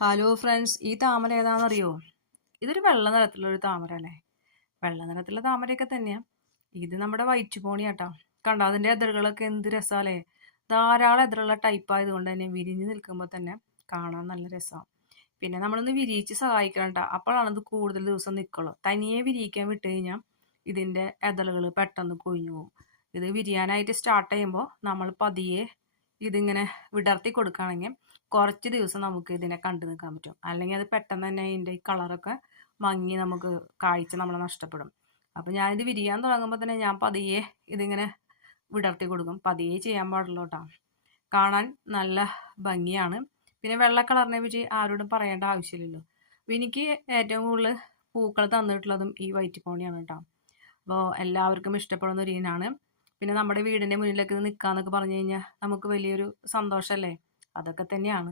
Hello friends, ഈ താമര ഏതാണെന്നറിയോ? ഇതൊരു വെള്ള നിറത്തിലുള്ളൊരു താമര അല്ലേ? വെള്ള നിറത്തിലുള്ള താമരയൊക്കെ തന്നെയാ. ഇത് നമ്മുടെ വൈറ്റ് പോണിയാട്ടോ. കണ്ടോ അതിൻ്റെ എതളുകളൊക്കെ എന്ത് രസാലേ. ധാരാളം എതളുള്ള ടൈപ്പ് ആയതുകൊണ്ട് തന്നെ വിരിഞ്ഞ് നിൽക്കുമ്പോൾ തന്നെ കാണാൻ നല്ല രസമാണ്. പിന്നെ നമ്മളൊന്ന് വിരിയിച്ച് സഹായിക്കണം ട്ടോ. അപ്പോഴാണ് ഇത് കൂടുതൽ ദിവസം നിൽക്കുള്ളൂ. തനിയെ വിരിയിക്കാൻ വിട്ട് കഴിഞ്ഞാൽ ഇതിൻ്റെ എതളുകൾ പെട്ടെന്ന് കൊഴിഞ്ഞു പോകും. ഇത് വിരിയാനായിട്ട് സ്റ്റാർട്ട് ചെയ്യുമ്പോൾ നമ്മൾ പതിയെ ഇതിങ്ങനെ വിടർത്തി കൊടുക്കുകയാണെങ്കിൽ കുറച്ച് ദിവസം നമുക്ക് ഇതിനെ കണ്ടു നിൽക്കാൻ പറ്റും. അല്ലെങ്കിൽ അത് പെട്ടെന്ന് തന്നെ ഇതിൻ്റെ ഈ കളറൊക്കെ മങ്ങി നമുക്ക് കാഴ്ച നമ്മൾ നഷ്ടപ്പെടും. അപ്പം ഞാനിത് വിരിയാൻ തുടങ്ങുമ്പോൾ തന്നെ ഞാൻ പതിയെ ഇതിങ്ങനെ വിടർത്തി കൊടുക്കും. പതിയെ ചെയ്യാൻ പാടുള്ളൂ കേട്ടോ. കാണാൻ നല്ല ഭംഗിയാണ്. പിന്നെ വെള്ള കളറിനെ പറ്റി ആരോടും പറയേണ്ട ആവശ്യമില്ലല്ലോ. അപ്പോൾ എനിക്ക് ഏറ്റവും കൂടുതൽ പൂക്കൾ തന്നിട്ടുള്ളതും ഈ വൈറ്റ് പോണിയാണ് കേട്ടോ. അപ്പോൾ എല്ലാവർക്കും ഇഷ്ടപ്പെടുന്ന ഒരു ഇനാണ്. പിന്നെ നമ്മുടെ വീടിൻ്റെ മുന്നിലൊക്കെ ഇത് നിൽക്കാന്നൊക്കെ പറഞ്ഞു കഴിഞ്ഞാൽ നമുക്ക് വലിയൊരു സന്തോഷമല്ലേ. അതൊക്കെ തന്നെയാണ്.